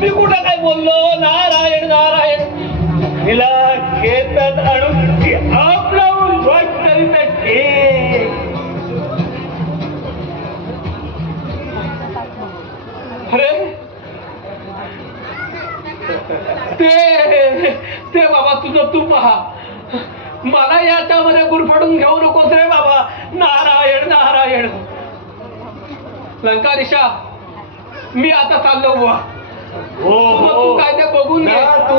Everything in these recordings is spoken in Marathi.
मी कुठं काय बोललो? नारायण नारायण. तिला शेतात आणून ती आपलावून ध्वज करीत अरे ते बाबा तुझं तू पहा, मला याच्यामध्ये गुरफडून घेऊ नकोस रे बाबा. नारायण नारायण. लंकारिषा, मी आता चाललो बुवा. तू काय ते बघून घे. तू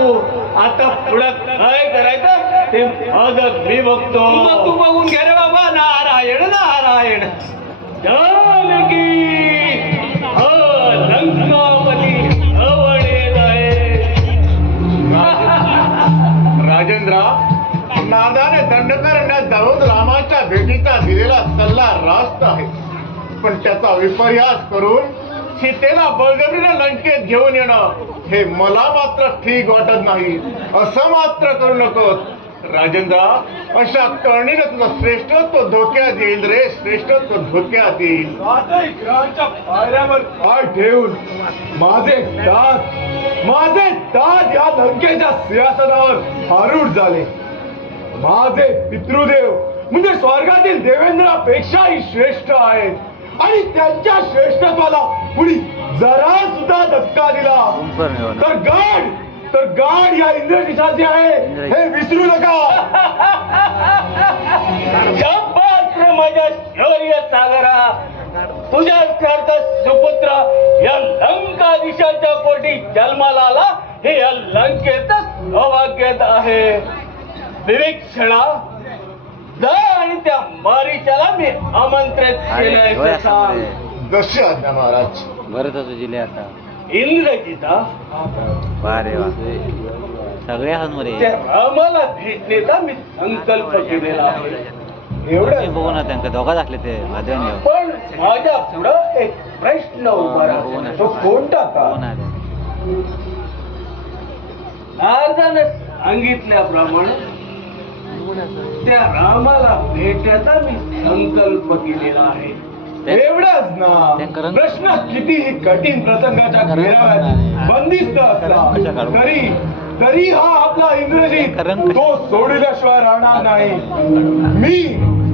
आता पुढं काय करायचं ते माझं मी बघतो. तू बघून घे रे बाबा. नारायण नारायण. जानकी लंकावली अवळेत आहे. राजेंद्रा, नादाने दंडकारण्यात जाऊन रामाच्या भेटीचा दिलेला सल्ला रास्त आहे, पण त्याचा विपर्यास करून सीतेला बळजबरीने लंकेत घेऊन येणं हे मला मात्र ठीक वाटत नाही. असं मात्र करू नकोस राजेंद्रा. अशा करणीने तुझा श्रेष्ठत्व धोक्यात येईल रे. श्रेष्ठत्व धोक्यात येईल. ग्रहांच्या पायऱ्यावर पाय ठेवून माझे दात या लंकेच्या सिंहासनावर आरूढ झाले. माझे पितृदेव म्हणजे स्वर्गातील देवेंद्रापेक्षाही श्रेष्ठ आहेत आणि त्यांच्या श्रेष्ठत्वाला कुणी जरा सुद्धा धक्का दिला तर गाड या इंद्रजिताचे आहे हे विसरू नका. माझ्या शौर्य सागरा, तुझ्यासारखा सुपुत्र या लंकाधीशाच्या पोटी जन्माला आला हे या लंकेतच सौभाग्यात आहे. विवेक्षणा जा आणि त्या मारीच्याला मी आमंत्रित केलंय. जशी आज्ञा महाराज. बरं तर तुझी आता इंद्रजिता सगळ्या मध्ये त्या रामाला भेटण्याचा मी संकल्प केलेला आहे. एवढं बघू ना त्यांना दोघा दाखले ते माध्यम. पण माझ्या पुढं एक प्रश्न उभा राहतो. तो कोणता का? नारदाने सांगितल्याप्रमाणे त्या रामाला भेटायचा मी संकल्प केलेला आहे. एवढंच ना. प्रश्न कितीही कठीण प्रसंगाच्या घेराव्यात बंदिस्त असला तरी हा आपला इंद्रजित तो सोडल्याशिवाय राहणार नाही.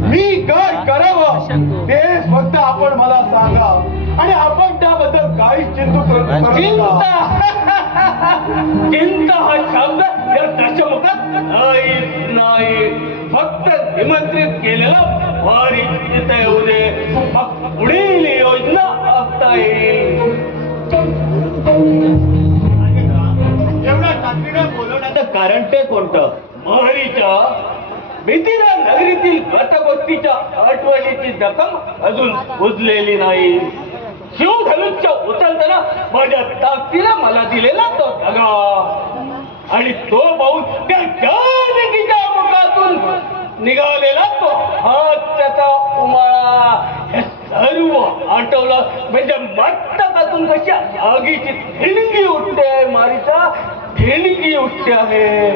मी काय करावं ते फक्त आपण मला सांगा आणि आपण त्याबद्दल काही चिंता हा शब्द या दशमुखात नाही. फक्त निमंत्रित केलेला वारी येऊ दे. पुढील योजना आखता येईल. एवढा तातडीनं बोलवण्याचं कारण ते कोणतं? महरीच्या भीतीला नगरीतील गतगोष्टीच्या आठवणीची जखम अजून बुजलेली नाही. शिवधनुष्य उचलताना माझ्या ताकदीला मला दिलेला तो धगा आणि तो पाहून त्या जानकीच्या मुखातून निघालेला तो हात, त्याचा उमाळा, हे सर्व आठवलं म्हणजे मस्तकातून कशी आगीची ठिणगी उठते आहे. मारीचा ठिणगी उठते आहे.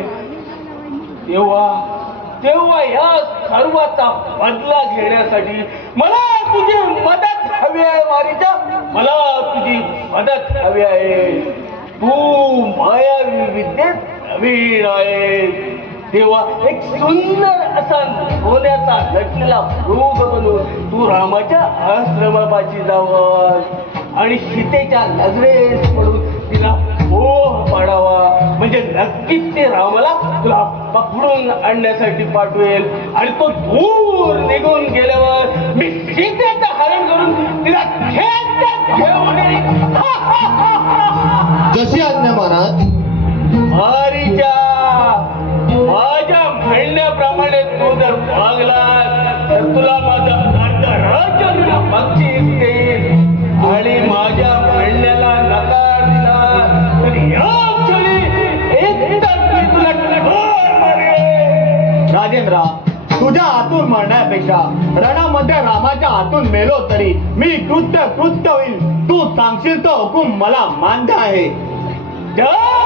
तेव्हा या सर्वाचा बदला घेण्यासाठी मला तुझी मदत हवी आहे. मारीचा, मला तुझी मदत हवी आहे. तू मायावी विद्येत नवीन आहे. तेव्हा एक सुंदर असा सोन्याचा नटलेला मृग बनवून तू रामाच्या आश्रमापाशी जावं आणि सीतेच्या नजरेस पडून तिला मोह पाडावा. म्हणजे नक्कीच ते रामाला तुला पकडून आणण्यासाठी पाठवेल आणि तो दूर निघून गेल्यावर मी सीतेचं हरण करून तिला खेळत घेऊन येईन. जशी आज्ञा महाराज. माझ्या म्हणण्याप्रमाणे तू जर वागला तर तुला माझा राज्य बक्षीस देईल आणि माझ्या म्हणण्याला नकार दिला तर या क्षणी एकदाच मी तुला ठार मारेन. राजेंद्रा, तुझ्या हातून मरण्यापेक्षा रणामध्ये रामाच्या हातून मेलो तरी मी कृत्य होईल. तू सांगशील तो हुकूम मला मान्य आहे. जय